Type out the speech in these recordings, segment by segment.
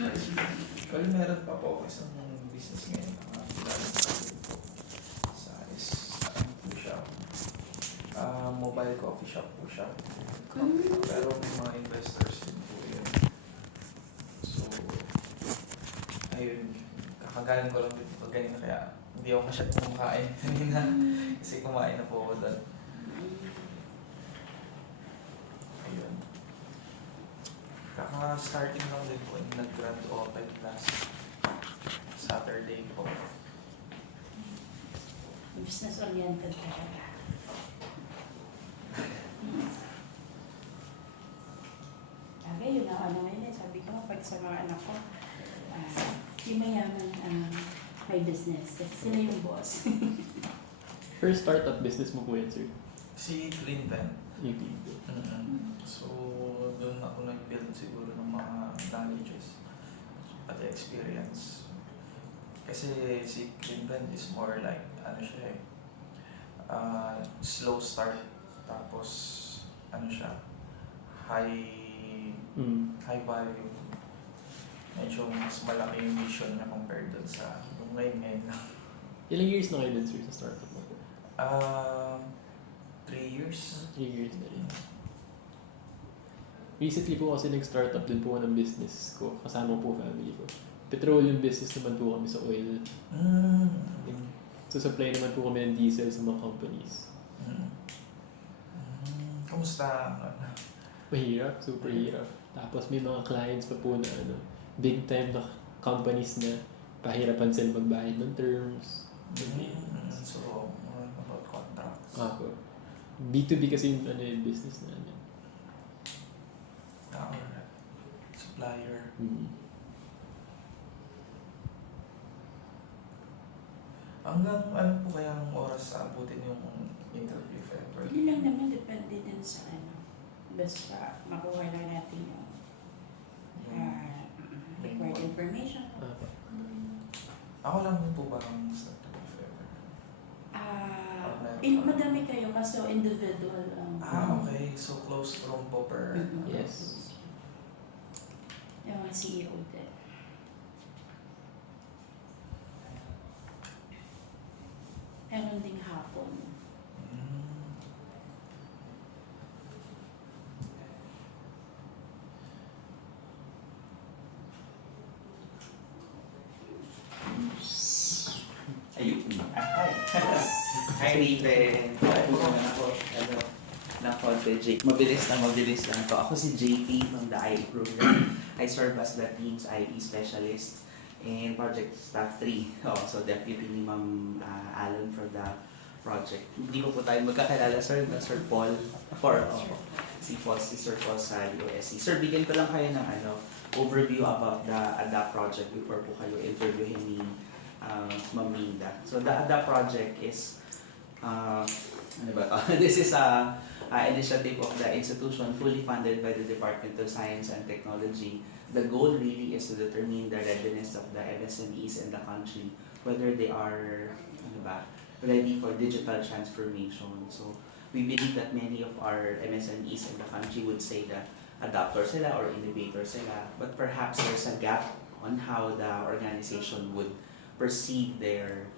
Well, meron pa po isang business ngayon na sa ano po siya, mobile coffee shop po siya. Pero may mga investors din po yun. So, ayun, kakagaling ko lang dito pag ganyan kaya hindi ako masyadong kumakain kanina kasi kumain na po ako doon. Ayun. Kaka-starting lang din po yung nag-grand open last Saturday po. Business-oriented talaga. Sabi, yun ang ano ngayon, sabi ko, pag sa mga anak ko, yung mayaman may business. Kasi sila yung boss. First startup business mo po yan, sir? Si Clinton. YouTube. So, doon ako nag-build siguro ng mga knowledges at experience. Kasi si Clinton is more like, ano siya slow start. Tapos, ano siya, high value. Medyo mas malaki yung vision niya compared doon sa yung ngayon lang. Ilang years na kayo dun, sir, sa startup mo po? 3 years. 3 years na rin. Recently po kasi nag-startup din po ng business ko, kasama po family ko. Petroleum business naman po kami sa oil. So supply naman po kami ng diesel sa mga companies. Kamusta? Mahirap, super hirap. Tapos may mga clients pa po na big time na companies na pahirapan sila magbayad ng terms. So, about contracts. Ako. B2B kasi yung business namin. Supplier. Hanggang ano po kayang oras abutin yung interview, February? Hindi lang naman, depende din sa basta makuha lang natin yung required information. Ako lang din po ba ang start of February? Madami kayo kaso individual. Okay. So, closed room po per... Yes. Yung mga CEO din. Meron ding hapon. Ayun. Hi, Raven. Ako, ng konti, Jake. Mabilis lang to. Ako si JP from the IE program. I serve as the team's IE specialist in Project Staff 3. So deputy ni Ma'am Alan for the project. Hindi ko po tayo magkakilala, sir, na Sir Paul. Si Sir Paul sa USC. Sir, bigyan ko lang kayo ng overview about the ADAPT project before po kayo interviewin ni Ma'am Minda. So the ADAPT project is this is a initiative of the institution fully funded by the Department of Science and Technology. The goal really is to determine the readiness of the MSMEs in the country, whether they are ready for digital transformation. So we believe that many of our MSMEs in the country would say that adapter sila or innovator sila, but perhaps there's a gap on how the organization would perceive their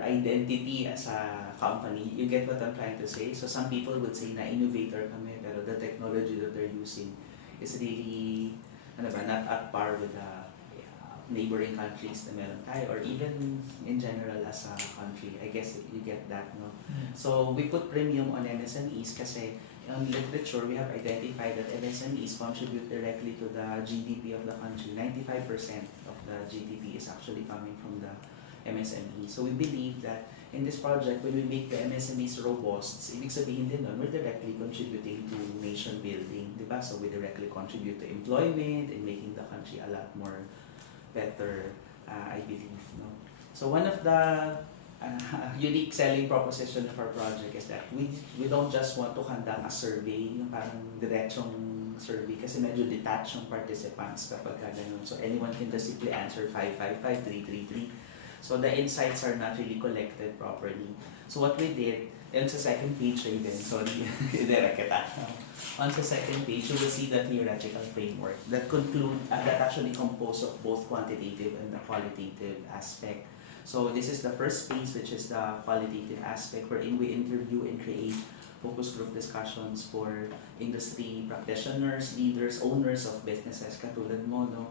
identity as a company. You get what I'm trying to say? So some people would say na innovator kami, pero the technology that they're using is really not at par with the neighboring countries na meron tayo, or even in general as a country. I guess you get that, no? So we put premium on MSMEs kasi in literature we have identified that MSMEs contribute directly to the GDP of the country. 95% of the GDP is actually coming from the MSME. So we believe that in this project, when we make the MSMEs robust, ibig sabihin din nun, we're directly contributing to nation building, diba? So we directly contribute to employment and making the country a lot more better, I believe. No? So one of the unique selling proposition of our project is that we don't just want to conduct a survey, yung parang diretsong survey, kasi medyo detached yung participants kapag ganun. So anyone can just simply answer 555, 333. So the insights are not really collected properly. So what we did, and sa second page, Raven, sorry, idera kita. On the second page, you will see the theoretical framework that that actually composed of both quantitative and the qualitative aspect. So this is the first phase, which is the qualitative aspect, wherein we interview and create focus group discussions for industry practitioners, leaders, owners of businesses, katulad mo, no,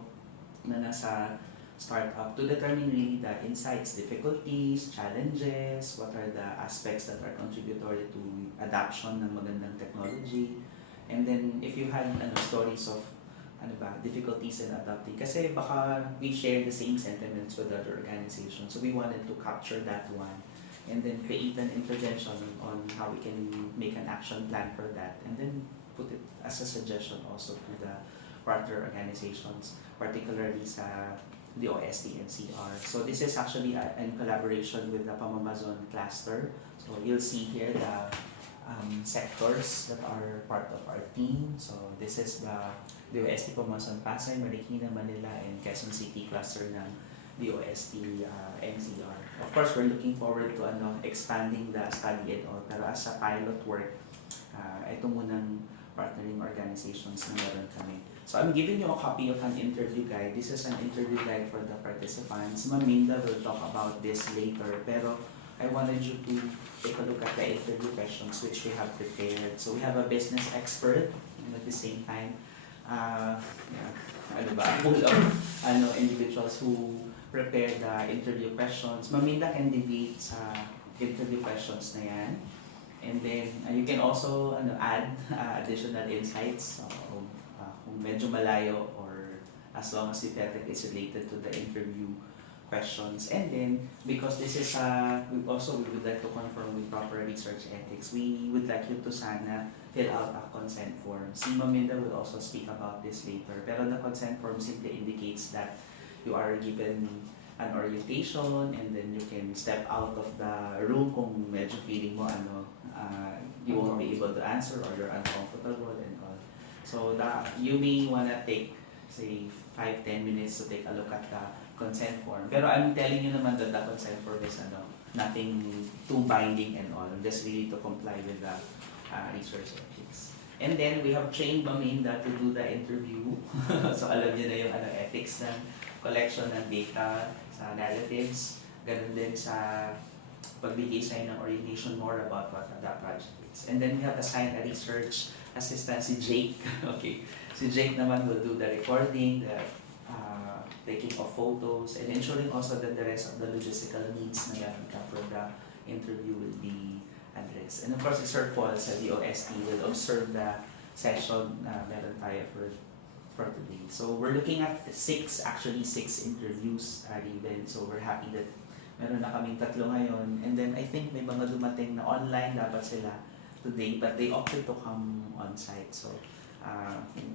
na nasa startup, to determine really the insights, difficulties, challenges, what are the aspects that are contributory to adoption ng magandang technology. And then if you had stories of difficulties in adapting, kasi baka we share the same sentiments with other organizations, so we wanted to capture that one and then create an intervention on how we can make an action plan for that, and then put it as a suggestion also to the partner organizations, particularly sa the OST and CR. So this is actually in collaboration with the Pamamazon cluster. So you'll see here the sectors that are part of our team. So this is the OST Pamamazon Pasay, Marikina, Manila, and Quezon City cluster ng the OST NCR. Of course, we're looking forward to expanding the study and all. Pero as a pilot work, ito munang partnering organizations na meron kami. So I'm giving you a copy of an interview guide. This is an interview guide for the participants. Ma'am Minda will talk about this later. Pero I wanted you to take a look at the interview questions which we have prepared. So we have a business expert, and at the same time, pool of individuals who prepare the interview questions. Ma'am Minda can debate sa interview questions na yan. And then you can also add additional insights. Kung medyo malayo or as long as the topic is related to the interview questions. And then, because this is we would like to confirm with proper research ethics, we would like you to sana fill out a consent form. Si Maminda will also speak about this later. Pero the consent form simply indicates that you are given an orientation and then you can step out of the room kung medyo feeling mo you won't be able to answer or you're uncomfortable and all. So you may wanna take, say, 5-10 minutes to take a look at the consent form. Pero I'm telling you naman that the consent form is nothing too binding and all. Just really to comply with the research ethics. And then we have trained Maminda to do the interview. So alam niyo na yung ethics ng collection ng data sa narratives. Ganun din sa pagbigay sa'yo ng orientation more about what the project is. And then we have assigned a research assistant, si Jake. Okay. Si Jake naman will do the recording, the taking of photos, and ensuring also that the rest of the logistical needs na meron ka for the interview will be addressed. And of course, si Sir Paul sa DOST will observe the session na meron tayo for today. So we're looking at six interviews even. So we're happy that meron na kaming 3 ngayon. And then I think may mga dumating na online dapat sila today, but they opted to come on site. So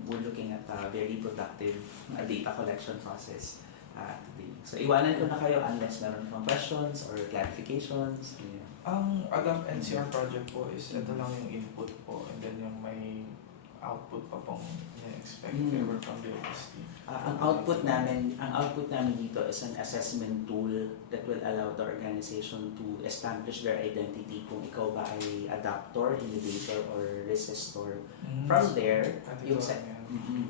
we're looking at a very productive data collection process today. So iwanan ko na kayo unless meron kang questions or clarifications. Yeah. Ang Agam NCR project po is ito lang yung input po, and then yung may output pa pong na-expect favor from the OST. Ang output namin dito is an assessment tool that will allow the organization to establish their identity kung ikaw ba ay adapter, innovator, or resistor. From there, yung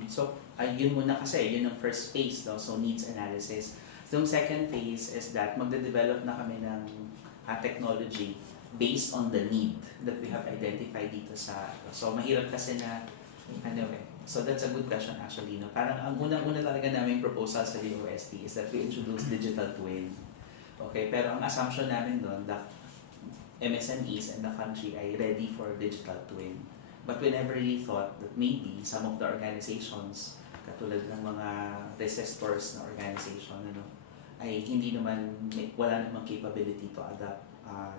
so yun muna kasi, yun ang first phase, no? So needs analysis. So yung second phase is that magde-develop na kami ng technology based on the need that we have identified dito sa so mahirap kasi na so that's a good question actually, no? Parang ang unang-una talaga namin proposal sa DOST is that we introduce digital twin. Okay, pero ang assumption namin doon, the MSMEs and the country ay ready for digital twin. But we never really thought that maybe some of the organizations, katulad ng mga resistors na organization, ay wala namang capability to adapt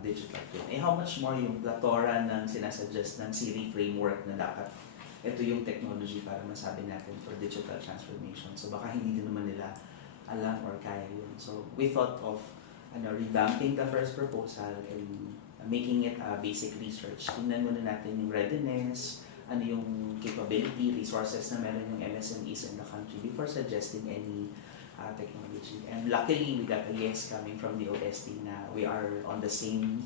digital twin. How much more yung platora ng sinasuggest ng Siri framework na dapat ito yung technology para masabi natin for digital transformation. So baka hindi din naman nila alam or kaya yun. So we thought of revamping the first proposal and making it a basic research. Tingnan muna natin yung readiness, yung capability, resources na meron yung MSMEs in the country before suggesting any technology. And luckily, we got a yes coming from the OST na we are on the same,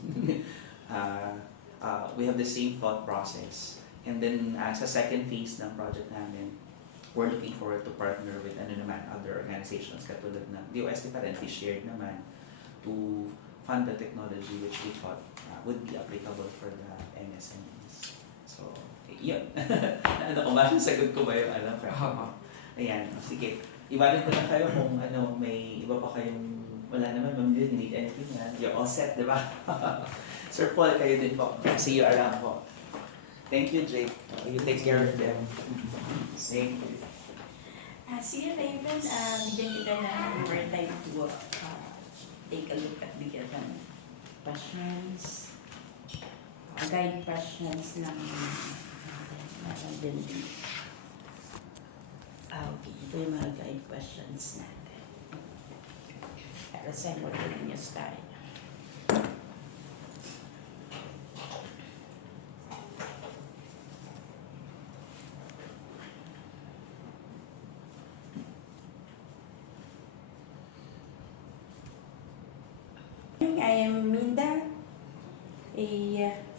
we have the same thought process. And then sa second phase ng project namin, we're looking forward to partner with other organizations katulad ng the OST pa rin, we shared naman to fund the technology which we thought would be applicable for the MSMEs. So, yun. Ano ko ba? Sagot ko ba yung Ayan, sige. Iwanan ko na kayo kung may iba pa kayong wala naman, ma'am, you need anything na. You're all set, di ba? Sir Paul, kayo din po. See you around po. Thank you, Jake. You take care of them. Thank you. See you, Raven. Bigyan kita na more time to take a look at the given questions. Guide questions lang natin din. Okay, ito yung mga guide questions natin. Para sa mo rin yung style. I am Minda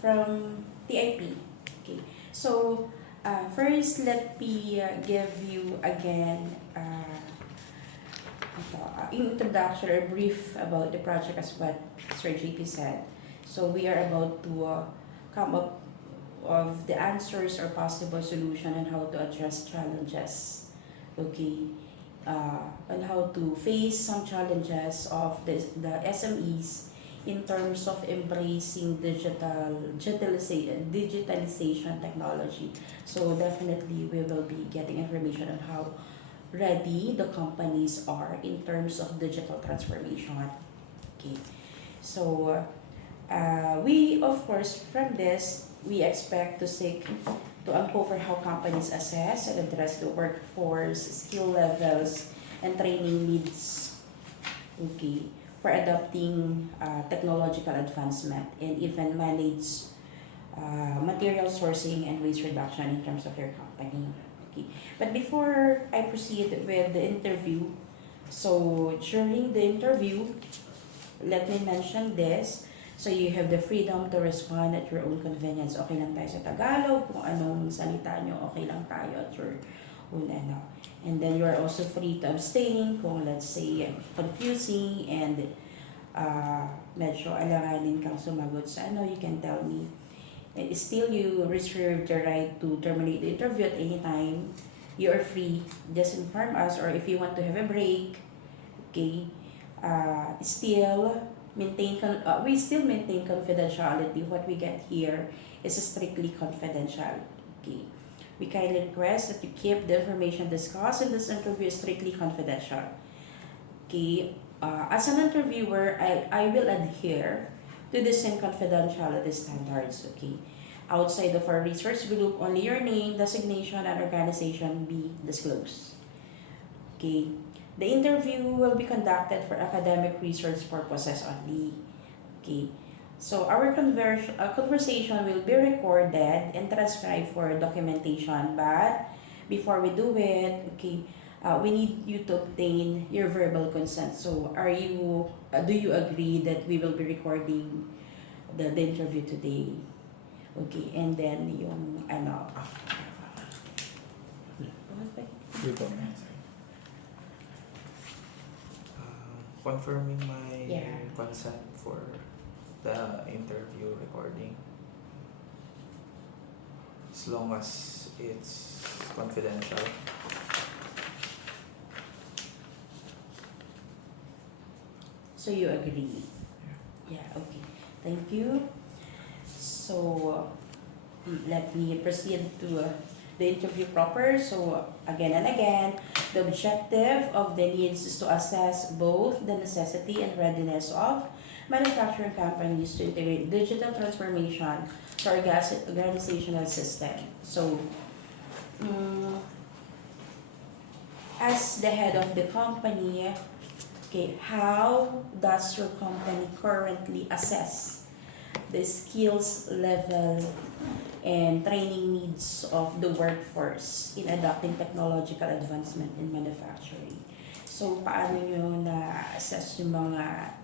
from TIP. Okay, so first let me give you again introduction or brief about the project as what Sir JP said. So we are about to come up of the answers or possible solution on how to address challenges. Okay. On how to face some challenges of the SMEs in terms of embracing digitalization technology. So definitely we will be getting information on how ready the companies are in terms of digital transformation. Okay, so we of course from this we expect to seek to uncover how companies assess and address the workforce, skill levels, and training needs, okay, for adopting technological advancement and even manage material sourcing and waste reduction in terms of your company. Okay. But before I proceed with the interview, so during the interview, let me mention this. So you have the freedom to respond at your own convenience. Okay lang tayo sa Tagalog, kung anong salita nyo, okay lang tayo at your own And then you are also free to abstain kung let's say confusing and medyo alanganin kang sumagot sa you can tell me. And still you reserve the right to terminate the interview at any time. You are free, just inform us, or if you want to have a break, okay, we still maintain confidentiality. What we get here is strictly confidential. Okay. We kindly request that you keep the information discussed in this interview strictly confidential. Okay. As an interviewer, I will adhere to the same confidentiality standards. Okay. Outside of our research group, only your name, designation, and organization be disclosed. Okay. The interview will be conducted for academic research purposes only. Okay. So our conversation will be recorded and transcribed for documentation. But before we do it, okay, we need you to obtain your verbal consent. So do you agree that we will be recording the interview today? Okay. And then yung Confirming my consent for the interview recording, as long as it's confidential. So you agree? Yeah, okay. Thank you. So let me proceed to the interview proper. So again and again, the objective of the needs is to assess both the necessity and readiness of manufacturing companies to integrate digital transformation to organizational system. So, as the head of the company, okay, how does your company currently assess the skills level and training needs of the workforce in adopting technological advancement in manufacturing? So, paano nyo na-assess yung mga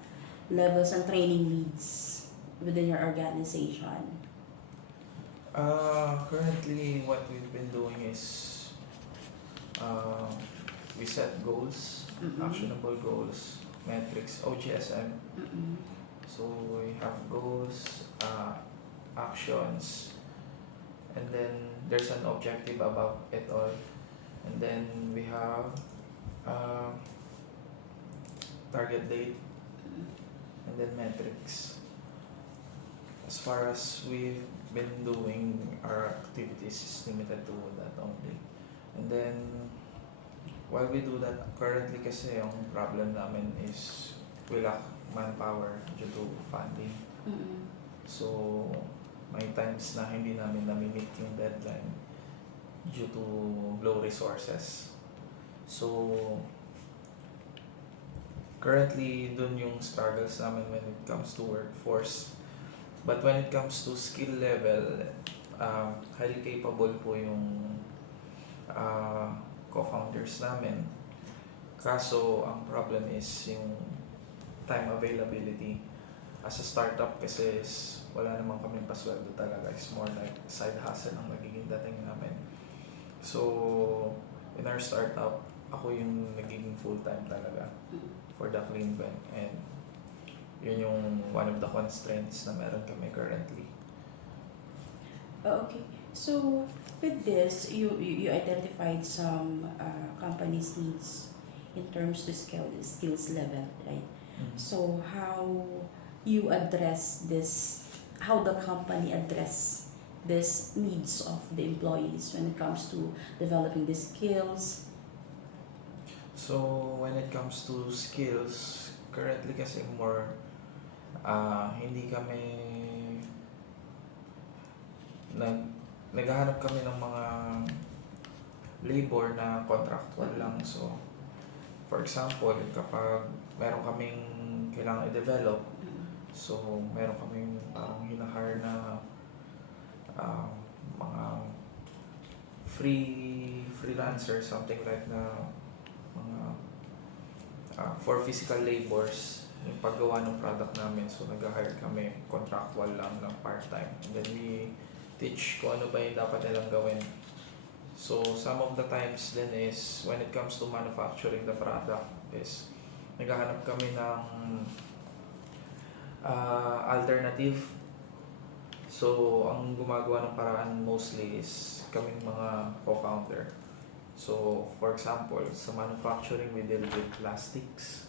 levels and training needs within your organization? Currently, what we've been doing is we set goals, Mm-mm. actionable goals, metrics, OGSM. Mm-mm. So we have goals, actions, and then there's an objective above it all. And then we have target date, and then metrics. As far as we've been doing, our activities is limited to that only. And then, while we do that, currently kasi yung problem namin is we lack manpower due to funding. Mm-mm. So, may times na hindi namin nami-meet yung deadline due to low resources. So, currently, dun yung struggles namin when it comes to workforce. But when it comes to skill level, highly capable po yung co-founders namin. Kaso, ang problem is yung time availability. As a startup kasi is wala naman kaming pasweldo talaga. It's more like side hustle ang nagiging dating namin. So, in our startup, ako yung nagiging full-time talaga for the clean pen. And yun yung one of the constraints na meron kami currently. Okay. So, with this, you identified some companies' needs in terms to skills level, right? So, how you address this, how the company address these needs of the employees when it comes to developing the skills? So, when it comes to skills, currently kasi more, hindi kami, naghahanap kami ng mga labor na contractual lang. So, for example, kapag meron kaming kailangan i-develop, so meron kaming parang hinahire na mga freelancer, something like na mga for physical labors, yung paggawa ng product namin. So nag-hire kami contractual lang ng part-time. And then we teach kung ano ba yung dapat nilang gawin. So some of the times then is when it comes to manufacturing the product is naghahanap kami ng alternative. So ang gumagawa ng paraan mostly is kaming mga co-founder. So for example, sa manufacturing we deal with plastics.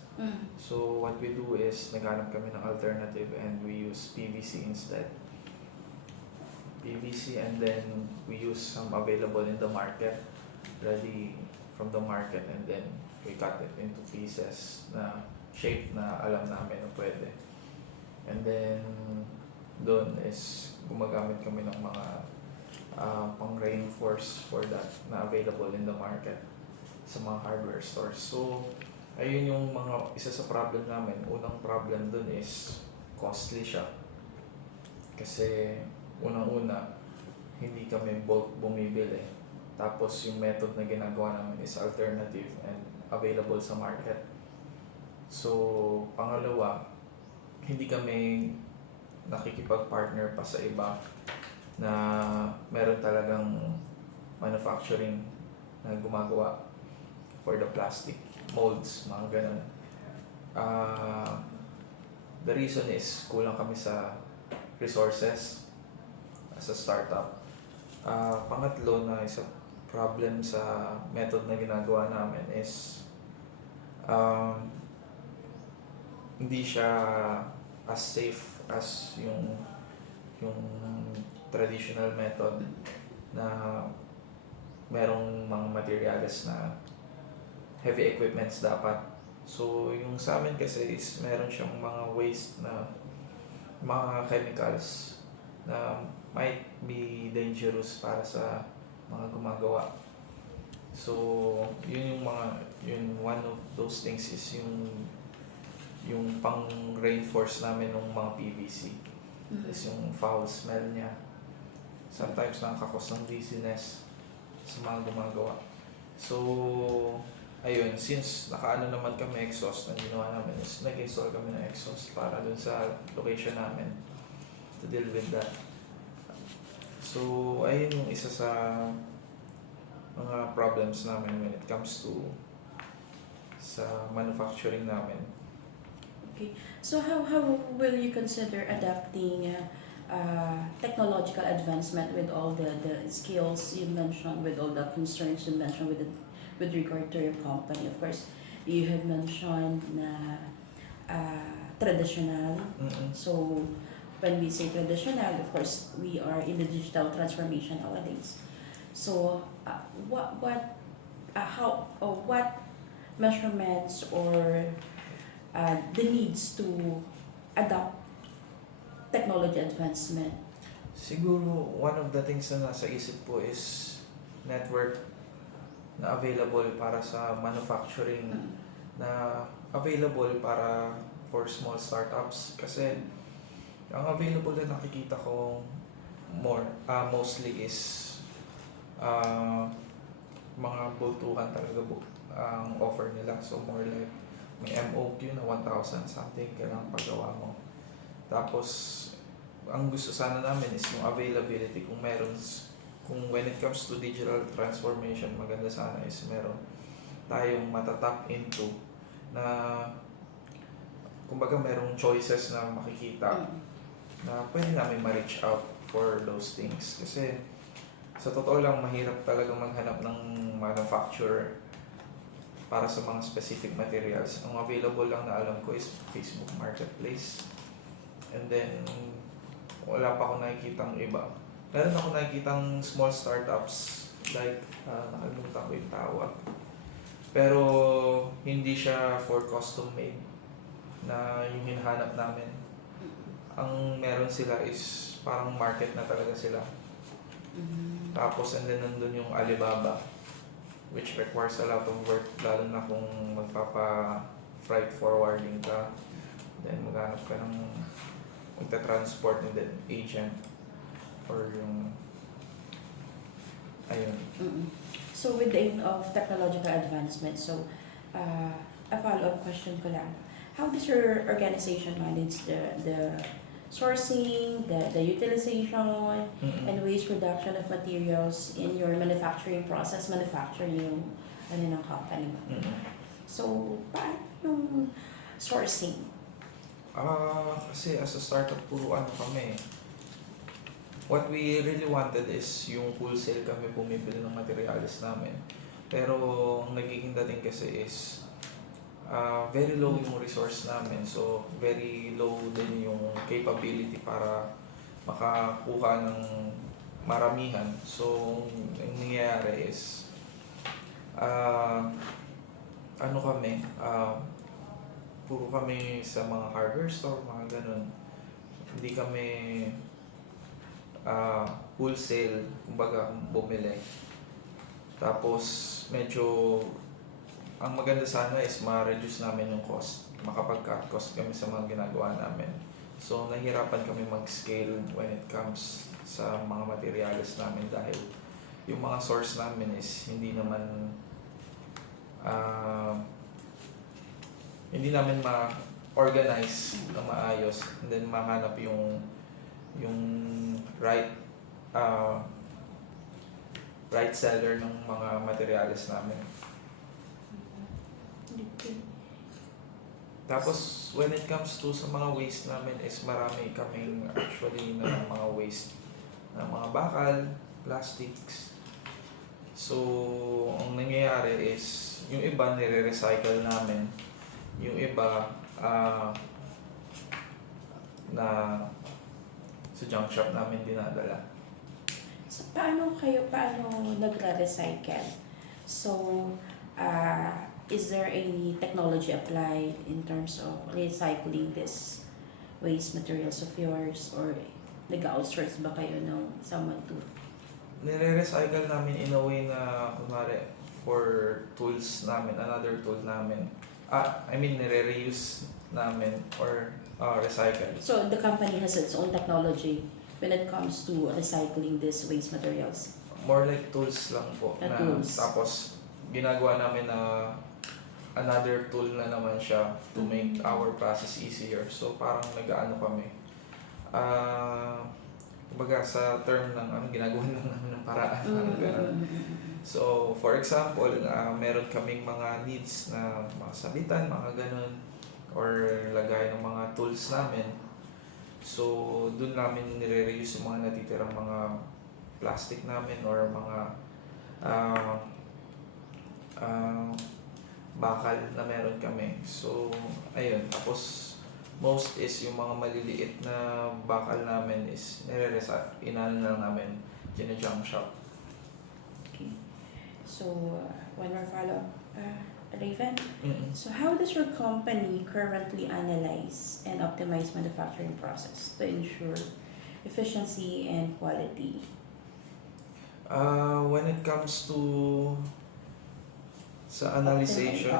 So what we do is naghanap kami ng alternative and we use PVC instead. PVC, and then we use some available in the market, ready from the market, and then we cut it into pieces na shape na alam namin na pwede. And then doon is gumagamit kami ng mga pang-reinforce for that na available in the market sa mga hardware stores. So ayun yung mga isa sa problem namin. Unang problem doon is costly siya. Kasi unang-una, hindi kami bulk bumibili. Tapos yung method na ginagawa namin is alternative and available sa market. So, pangalawa, hindi kami nakikipag-partner pa sa iba na meron talagang manufacturing na gumagawa for the plastic molds, mga ganun. The reason is kulang kami sa resources as a startup. Pangatlo na isa problem sa method na ginagawa namin is hindi siya as safe as yung traditional method na merong mga materials na heavy equipments dapat. So yung sa amin kasi is meron siyang mga waste na mga chemicals na might be dangerous para sa mga gumagawa. So, yun one of those things is yung pang-reinforce namin ng mga PVC. Is yung foul smell niya. Sometimes nakakakos ng dizziness sa mga gumagawa. So, ayun, ayun, since nakaano naman kami exhaust, ang ginawa namin is nag-install kami ng exhaust para dun sa location namin to deal with that. So, ayun yung isa sa mga problems namin when it comes to sa manufacturing namin. So how will you consider adapting technological advancement with all the skills you mentioned, with all the concerns you mentioned with regard to your company? Of course, you had mentioned na traditional. Mm-mm. So when we say traditional, of course, we are in the digital transformation nowadays. So what measurements or the needs to adopt technology advancement? Siguro, one of the things na nasa isip ko is network na available para sa manufacturing, na available para for small startups. Kasi ang available na nakikita ko mostly is mga bultuhan talaga ang offer nila. So more like may MOQ na 1,000 something kailangan paggawa mo. Tapos ang gusto sana namin is yung availability, kung when it comes to digital transformation, maganda sana is meron tayong matatap into na kumbaga merong choices na makikita na pwede namin ma-reach out for those things. Kasi sa totoo lang, mahirap talaga maghanap ng manufacturer para sa mga specific materials. Ang available lang na alam ko is Facebook Marketplace. And then, wala pa akong nakikitang iba. Meron ako nakikitang small startups, like, nakalimutan ko yung tawag. Pero, hindi siya for custom made na yung hinahanap namin. Ang meron sila is parang market na talaga sila. Tapos, and then nandun yung Alibaba, which requires a lot of work, lalo na kung magpapa-freight forwarding ka, then maghanap ka ng magta-transport and then agent or yung ayun. So with the aim of technological advancement, so a follow-up question ko lang, how does your organization manage the sourcing, the utilization, and waste reduction of materials in your manufacturing process, manufacturing ng company? So, paano yung sourcing? Kasi as a startup, puro kami. What we really wanted is yung wholesale kami bumibili ng materials namin. Pero ang nagiging dating kasi is very low yung resource namin. So, very low din yung capability para makakuha ng maramihan. So, ang nangyayari is puro kami sa mga hardware store, mga ganun. Hindi kami wholesale, kumbaga, bumili. Tapos, medyo ang maganda sana is ma-reduce namin yung cost. Makapag-cut cost kami sa mga ginagawa namin. So, nahihirapan kami mag-scale when it comes sa mga materials namin dahil yung mga source namin is hindi naman ma-organize na maayos, and then mahanap yung right seller ng mga materials namin. Tapos, when it comes to sa mga waste namin is marami kaming actually na mga waste na mga bakal, plastics. So, ang nangyayari is yung iba nire-recycle namin, yung iba na sa junk shop namin dinadala. So, paano nagre-recycle? So, is there any technology applied in terms of recycling this waste materials of yours, or nag-outsource ba kayo ng someone to? Nire-recycle namin in a way na kunwari for tools namin, another tool namin. Nire-reuse namin or recycle. So the company has its own technology when it comes to recycling these waste materials? More like tools lang po. Tools. Tapos ginagawa namin na another tool na naman siya to make our process easier. So parang nag-aano kami. Kumbaga sa term ng ginagawa lang namin ng paraan. Parang ganun. So for example, meron kaming mga needs na mga sabitan, mga ganun, or lagay ng mga tools namin. So doon namin nire-reuse yung mga natitirang mga plastic namin or mga bakal na meron kami. So, ayun. Tapos, most is yung mga maliliit na bakal namin is inano lang namin, gina-junk shop. Okay. So, one more follow-up. Raven, Mm-mm. so how does your company currently analyze and optimize manufacturing process to ensure efficiency and quality? When it comes to sa analyzation,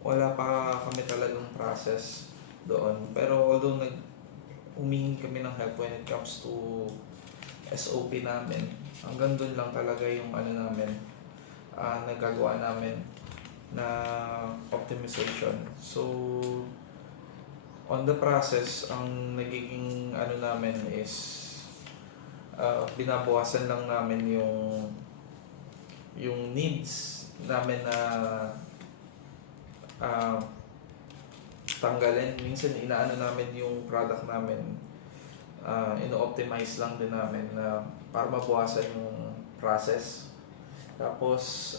wala pa kami talagang process doon. Pero although humingi kami ng help when it comes to SOP namin, hanggang doon lang talaga yung namin, nagagawa namin na optimization. So, on the process, ang nagiging namin is binabawasan lang namin yung needs namin na tanggalin. Minsan inaano namin yung product namin, ino-optimize lang din namin na para mabawasan yung process. Tapos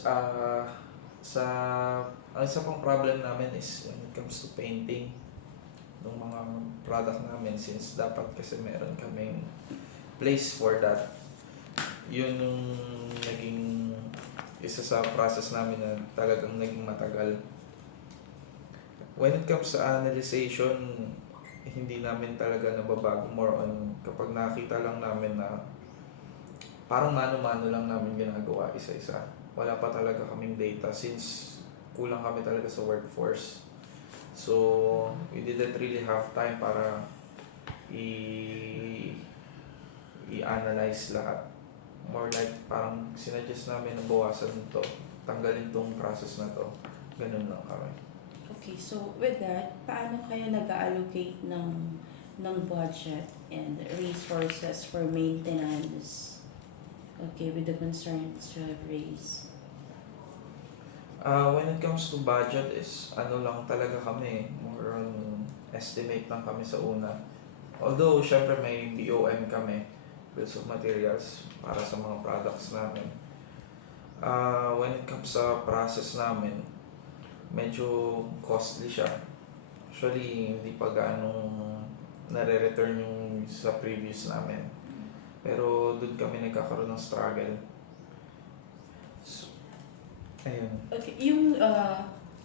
ang isa pang problem namin is when it comes to painting ng mga product namin, since dapat kasi meron kaming place for that. Yun yung naging isa sa process namin na talagang naging matagal. When it comes sa analyzation, hindi namin talaga nababago. More on kapag nakita lang namin na parang mano-mano lang namin ginagawa isa-isa. Wala pa talaga kaming data since kulang kami talaga sa workforce. So, we didn't really have time para i-analyze lahat. More like parang sinuggest namin na bawasan to, tanggalin tong process na to. Ganun lang kami. Okay, so with that, paano kayo nag-allocate ng budget and resources for maintenance? Okay, with the concerns you have raised. When it comes to budget is lang talaga kami, more on estimate lang kami sa una. Although syempre may BOM kami, bills of materials, para sa mga products namin. When it comes sa process namin, medyo costly siya. Actually, hindi pa ganong nare-return yung sa previous namin. Pero doon kami nagkakaroon ng struggle. So, ayun. Okay, yung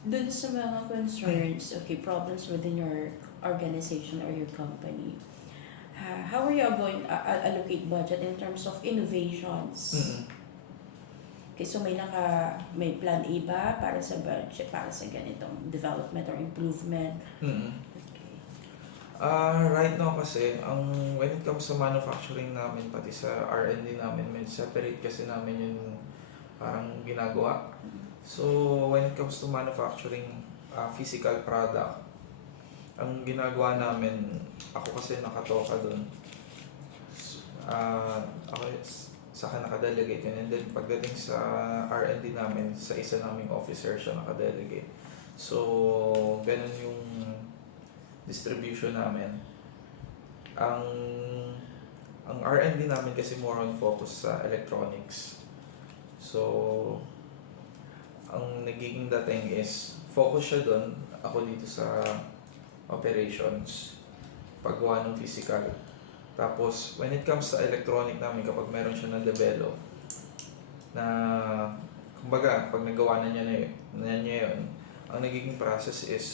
dun sa mga concerns, okay, problems within your organization or your company, how are you going to allocate budget in terms of innovations? Mm-mm. Okay, so may plan A ba para sa budget, para sa ganitong development or improvement? Mm-mm. Okay. Right now kasi, when it comes sa manufacturing namin, pati sa R&D namin, may separate kasi namin yung parang ginagawa. So, when it comes to manufacturing physical product, ang ginagawa namin, ako kasi nakatoka doon. Ako sa akin nakadelegate yun. And then pagdating sa R&D namin, sa isa naming officer siya nakadelegate. So, ganun yung distribution namin. Ang R&D namin kasi more on focus sa electronics. So, ang nagiging dating is focus siya doon, ako dito sa operations, paggawa ng physical. Tapos, when it comes sa electronic namin, kapag meron siya na-develop, na, kumbaga, pag nagawa na niya yun, ang nagiging process is,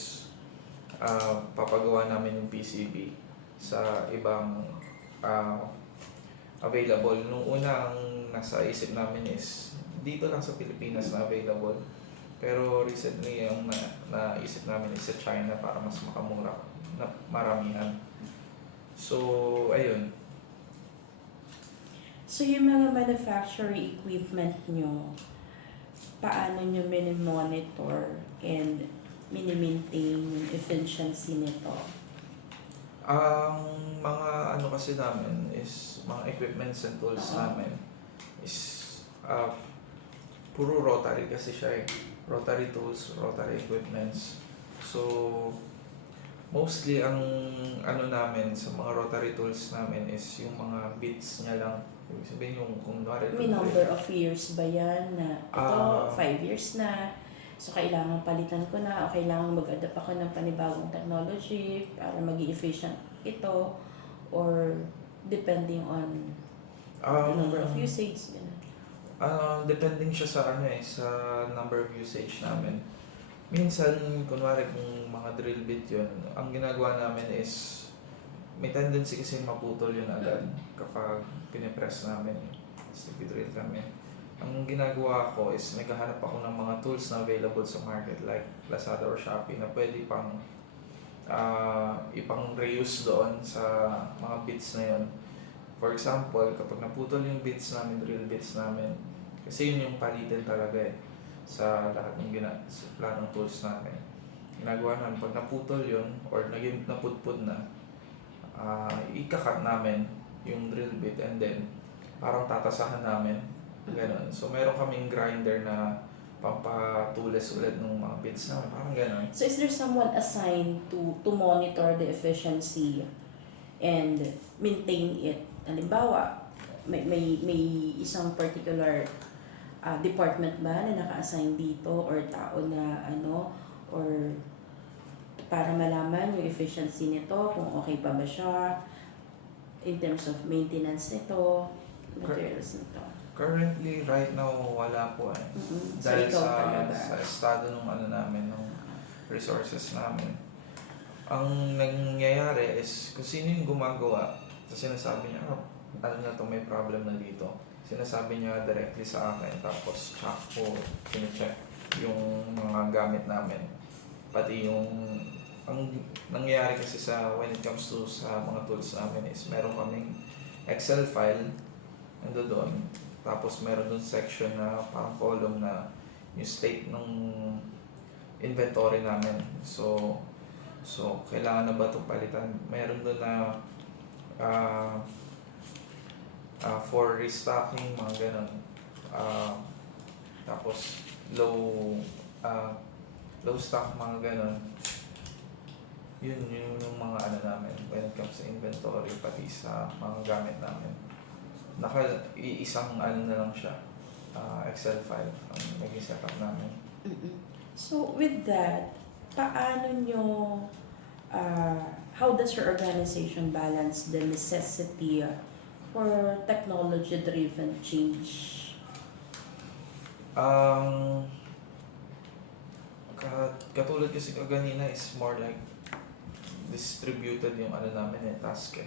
papagawa namin yung PCB sa ibang available. Nung una, ang nasa isip namin is, dito lang sa Pilipinas na available. Pero recently, yung naisip namin is sa China para mas makamura na maramihan. So, ayun. So yung mga manufacturing equipment nyo, paano nyo mini-monitor and mini-maintain yung efficiency nito? Ang mga ano kasi namin is mga equipments and tools Oo. namin is puro rotary kasi siya eh. Rotary tools, rotary equipments. So, mostly ang ano namin sa mga rotary tools namin is yung mga bits niya lang. Ibig sabihin yung kung May number of years ba yan na ito, 5 years na, so kailangan palitan ko na o kailangan mag-adapt ako ng panibagong technology para maging efficient ito, or depending on the number of usage, gano'n. Depending siya sa ano eh, sa number of usage namin. Minsan, kunwari kung mga drill bit yun, ang ginagawa namin is may tendency kasi maputol yun agad kapag pinipress namin. Tapos nag-drill kami. Ang ginagawa ko is naghahanap ako ng mga tools na available sa market like Lazada or Shopee na pwede pang ipang reuse doon sa mga bits na yun. For example, kapag naputol yung bits namin, drill bits namin, kasi yun yung palitin talaga eh sa lahat ng sa lahat ng tools namin. Ginagawa namin, pag naputol yun or naging naputpud na, ikakat namin yung drill bit and then parang tatasahan namin. Ganon. So meron kaming grinder na pampatulis ulit ng mga bits namin. Parang ganon. So is there someone assigned to monitor the efficiency and maintain it? Halimbawa, may isang particular department ba na naka-assign dito or tao na ano, or para malaman yung efficiency nito, kung okay pa ba siya in terms of maintenance nito, materials nito. Currently, right now, wala po eh. So Dahil ikaw sa talaga. estado ng ano namin, ng resources namin. Ang nangyayari is kung sino yung gumagawa, so sinasabi niya, ano na to, may problem na dito. Sinasabi niya directly sa akin, tapos check ko, pine-check yung mga gamit namin. Pati yung, ang nangyayari kasi when it comes to sa mga tools namin is meron kaming Excel file, nando doon. Tapos meron doon section na parang column na yung state ng inventory namin. So kailangan na ba itong palitan? Meron doon na for restocking, mga ganun. Tapos low stock, mga ganun. Yun yung mga ano namin when it comes to inventory, pati sa mga gamit namin. Iisang ano na lang siya, Excel file ang naging setup namin. So with that, paano nyo, how does your organization balance the necessity for technology-driven change? Katulad kasi kaganina is more like distributed yung ano namin task eh.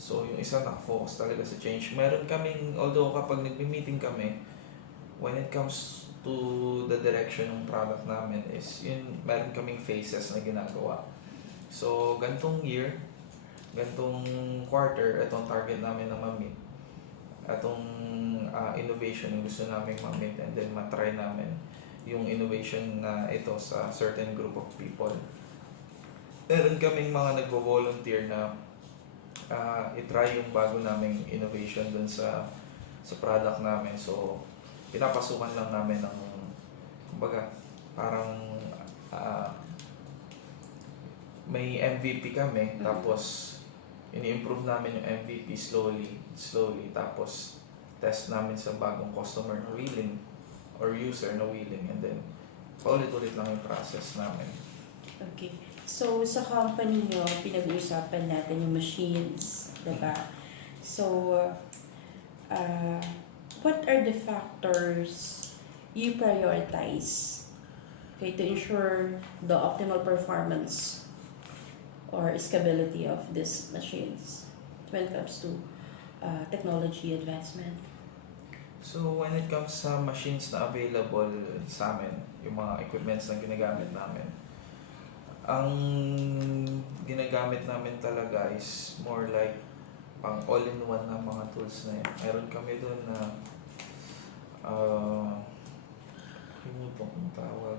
So yung isa nakafocus talaga sa change. Meron kaming, although kapag nagme-meeting kami, when it comes to the direction ng product namin is yun, meron kaming phases na ginagawa. So gantong year, gantong quarter, itong target namin na ma-meet. Itong innovation yung gusto namin ma-meet, and then matry namin yung innovation na ito sa certain group of people. Meron kaming mga nagvo-volunteer na itry yung bago naming innovation dun sa product namin. So pinapasukan lang namin ng, kumbaga, parang may MVP kami, tapos ini-improve namin yung MVP slowly, tapos test namin sa bagong customer na willing or user na willing, and then paulit-ulit lang yung process namin. Okay. So, sa company nyo, pinag-uusapan natin yung machines, diba? So, what are the factors you prioritize, okay, to ensure the optimal performance or scalability of these machines when it comes to technology advancement? So, when it comes sa machines na available sa amin, yung mga equipments na ginagamit namin, ang ginagamit namin talaga is more like pang all-in-one na mga tools na yun. Meron kami doon na Nakalimutan kung tawag.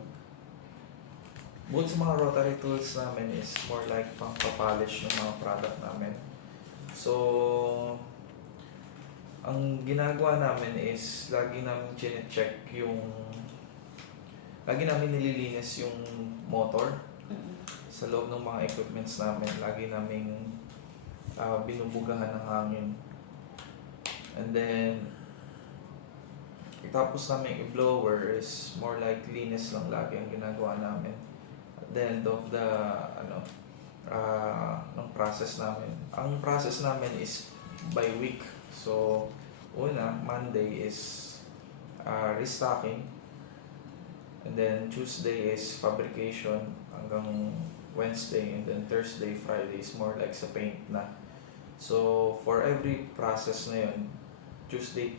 Bukod sa mga rotary tools namin is more like pang papolish ng mga product namin. So, ang ginagawa namin is lagi namin chine-check lagi namin nililinis yung motor sa loob ng mga equipments namin. Lagi namin binubugahan ng hangin. And then, tapos namin i-blower is more like linis lang lagi ang ginagawa namin. At the end of the ng process namin. Ang process namin is by week. So, una, Monday is restocking. And then Tuesday is fabrication hanggang Wednesday. And then Thursday, Friday is more like sa paint na. So, for every process na yun, Tuesday,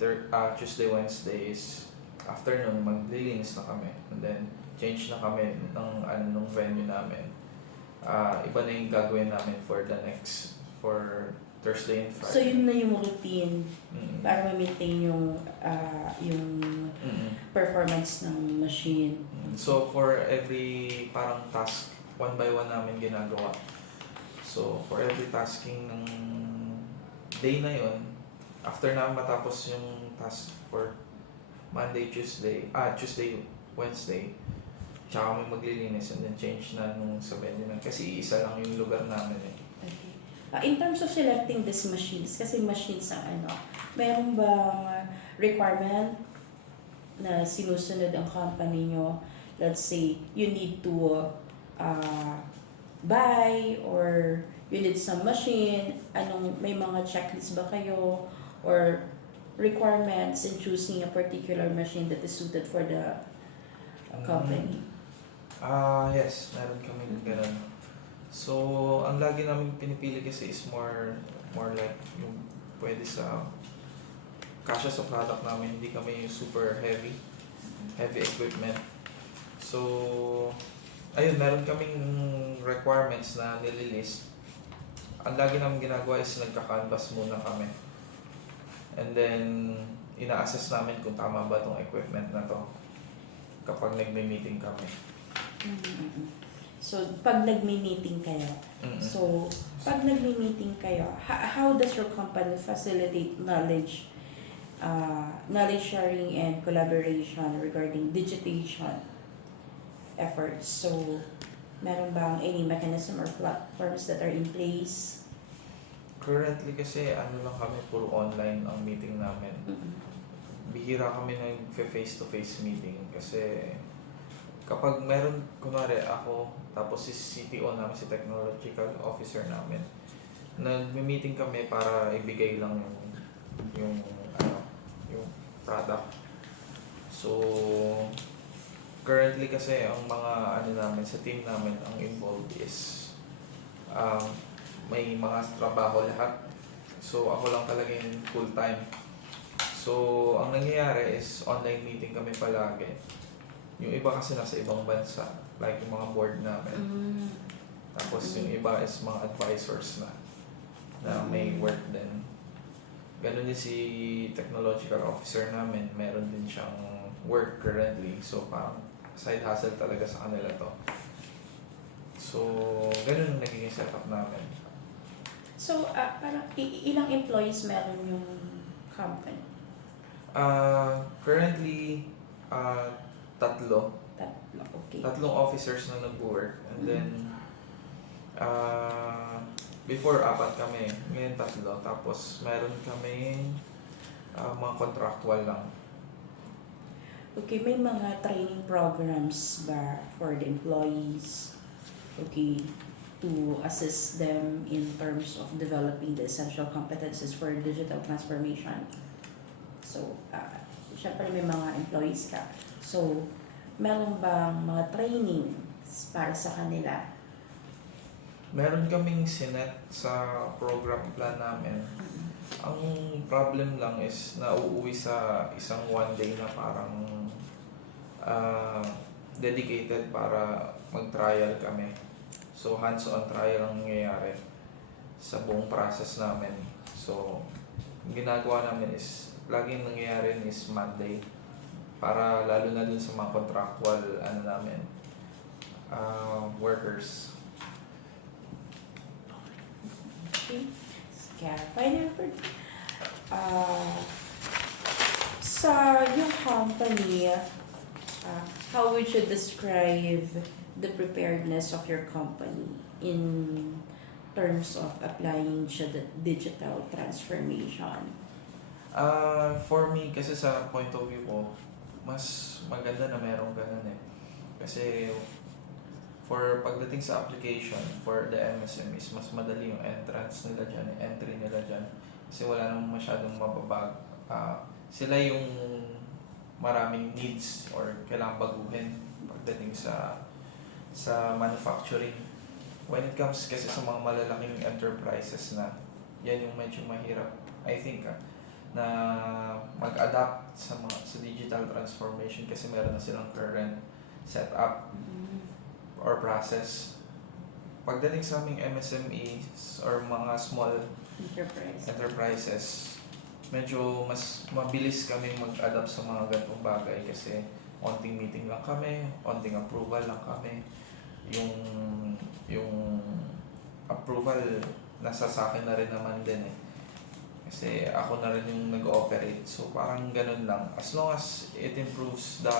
Wednesday is afternoon, maglilinis na kami. And then, change na kami ng venue namin. Iba na yung gagawin namin for Thursday and Friday. So yun na yung routine Mm. para ma-maintain yung Mm. performance ng machine. So, for every parang task, one by one namin ginagawa. So, for every tasking ng day na yon, after na matapos yung task for Tuesday, Wednesday, tsaka kami maglilinis and then change na nung sa venue na. Kasi isa lang yung lugar namin eh. Okay. In terms of selecting these machines, kasi machines ang meron bang requirement na sinusunod ang company nyo? Let's say, you need to buy or you need some machine, may mga checklist ba kayo or requirements in choosing a particular machine that is suited for the company? Yes, meron kami ganun. So, ang lagi namin pinipili kasi is more like yung pwede kasya sa product namin, hindi kami super heavy equipment. So, ayun, meron kaming requirements na nililist. Ang lagi namin ginagawa is nagka-canvas muna kami. And then, ina-assess namin kung tama ba tong equipment na to kapag nagme-meeting kami. So, pag nagmi-meeting kayo, how does your company facilitate knowledge sharing and collaboration regarding digitization efforts? So, meron bang any mechanism or platforms that are in place? Currently kasi lang kami, puro online ang meeting namin. Bihira kami face-to-face meeting kasi kapag meron, kunwari ako, tapos si CTO namin, si Technological Officer namin, nag-meeting kami para ibigay lang yung product. So, currently kasi ang mga namin, sa team namin, ang involved is may mga trabaho lahat. So, ako lang talaga yung full-time. So, ang nangyayari is online meeting kami palagi. Yung iba kasi nasa ibang bansa, like yung mga board namin. Tapos yung iba is mga advisors na may work din. Ganun din si Technological Officer namin, meron din siyang work currently. So parang side hustle talaga sa kanila to. So, ganun ang naging setup namin. So, parang ilang employees meron yung company? Currently, 3. Okay. 3 officers na nag-work. And then, before 4 kami. Ngayon 3. Tapos, meron kami mga contractual lang. Okay, may mga training programs ba for the employees? Okay, to assist them in terms of developing the essential competencies for digital transformation. So, syempre may mga employees ka. So, meron bang mga training para sa kanila? Meron kaming sinet sa program plan namin. Ang problem lang is nauuwi sa isang one day na parang dedicated para mag-trial kami. So, hands-on trial ang nangyayari sa buong process namin. So, ang ginagawa namin is, laging nangyayari is Monday. para lalo na dun sa mga contractual namin workers. Okay. Kaya, final word. Sa yung company, how would you describe the preparedness of your company in terms of applying digital transformation? For me, kasi sa point of view ko, mas maganda na merong ganun eh. Kasi for pagdating sa application for the MSMEs, mas madali yung entrance nila dyan, entry nila dyan. Kasi wala namang masyadong mababag. Sila yung maraming needs or kailangang baguhin pagdating sa manufacturing. When it comes kasi sa mga malalaking enterprises na, yan yung medyo mahirap, I think, na mag-adapt sa digital transformation kasi meron na silang current setup or process. Pagdating sa aming MSMEs or mga small enterprises, medyo mas mabilis kami mag-adapt sa mga ganitong bagay kasi onting meeting lang kami, onting approval lang kami. Yung approval nasa sa akin na rin naman din eh. Kasi ako na rin yung nag-ooperate. So parang ganun lang. As long as it improves the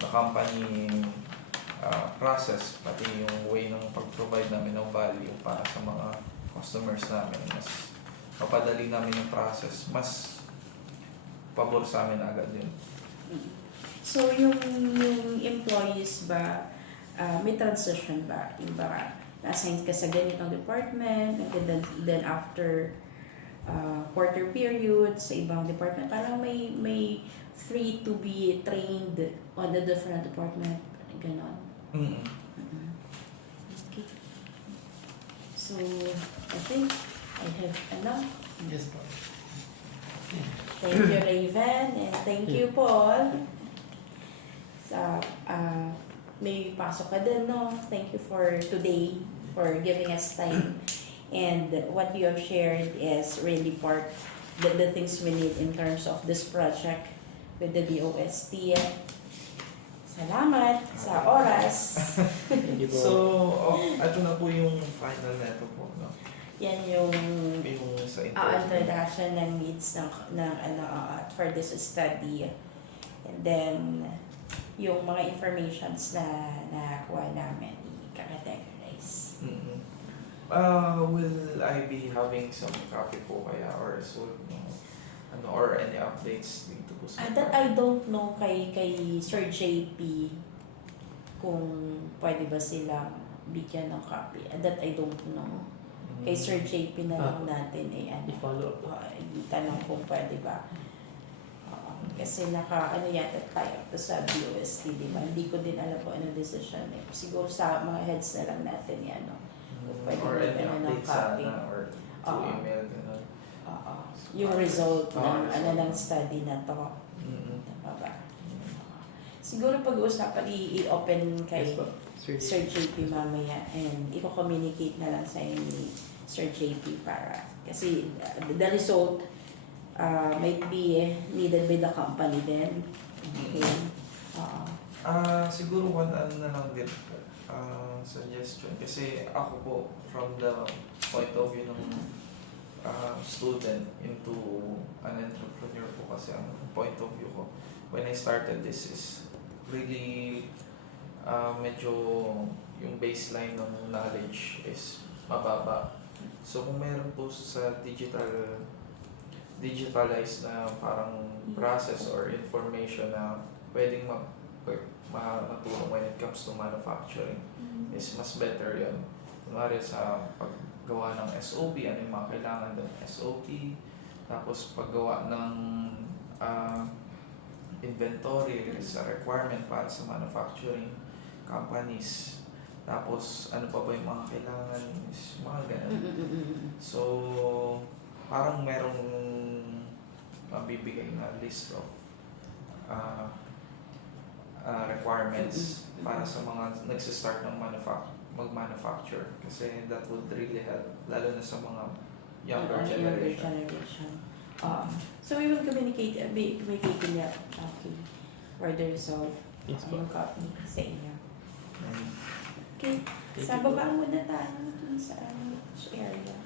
company process, pati yung way ng pag-provide namin ng value para sa mga customers namin, mas mapadali namin yung process, mas pabor sa amin agad yun. So, yung employees ba, may transition ba? Yung ba, na-assign ka sa ganitong department, and then after quarter period sa ibang department, parang may free to be trained on the different department, ganon. Okay. So, I think I have enough. Yes po. Thank you, Raven, and thank you, Paul. Sa, may pasok ka din, no? Thank you for today, for giving us time. And what you have shared is really part the things we need in terms of this project with the DOST. Salamat sa oras. Thank you po. So, ito na po yung final neto po, no? Yan yung Yung sa interview. introduction ng needs for this study. And then, yung mga informations na nakakuha namin, i-categorize. Will I be having some copy po kaya or so, or any updates dito po sa That I don't know kay Sir JP kung pwede ba silang bigyan ng copy. That I don't know. Kay Sir JP na lang natin I-follow up po. itanong kung pwede ba. Kasi yata tayo to sa BOST, di ba? Hindi ko din alam kung ano decision eh. Siguro sa mga heads na lang natin yan, no? Pwede or any bigyan ng updates copy. sana or through email, gano'n. Yung result ng result. ng study na to. Tama ba? Siguro pag-uusapan, i-open kay Yes po. Sir JP mamaya and i-communicate na lang sa ni Sir JP para kasi the result might be needed by the company then. Okay. Siguro one na lang din po, suggestion. Kasi ako po, from the point of view ng student into an entrepreneur po kasi ang point of view ko when I started this is really medyo yung baseline ng knowledge is mababa. So kung mayroon po sa digitalized na parang process or information na pwedeng matulong when it comes to manufacturing is mas better yun. Kunwari sa paggawa ng SOP, ano yung mga kailangan doon, SOP, tapos paggawa ng inventory is a requirement para sa manufacturing companies. Tapos ano pa ba yung mga kailangan is mga ganun. So parang merong mabibigay na list of requirements para sa mga nagsistart ng mag-manufacture kasi that would really help lalo na sa mga younger generation. So we will communicate niya. Okay. further resolve Yes po. yung copy sa inyo. And Okay, Thank sa you po. baba muna tayo dun sa area.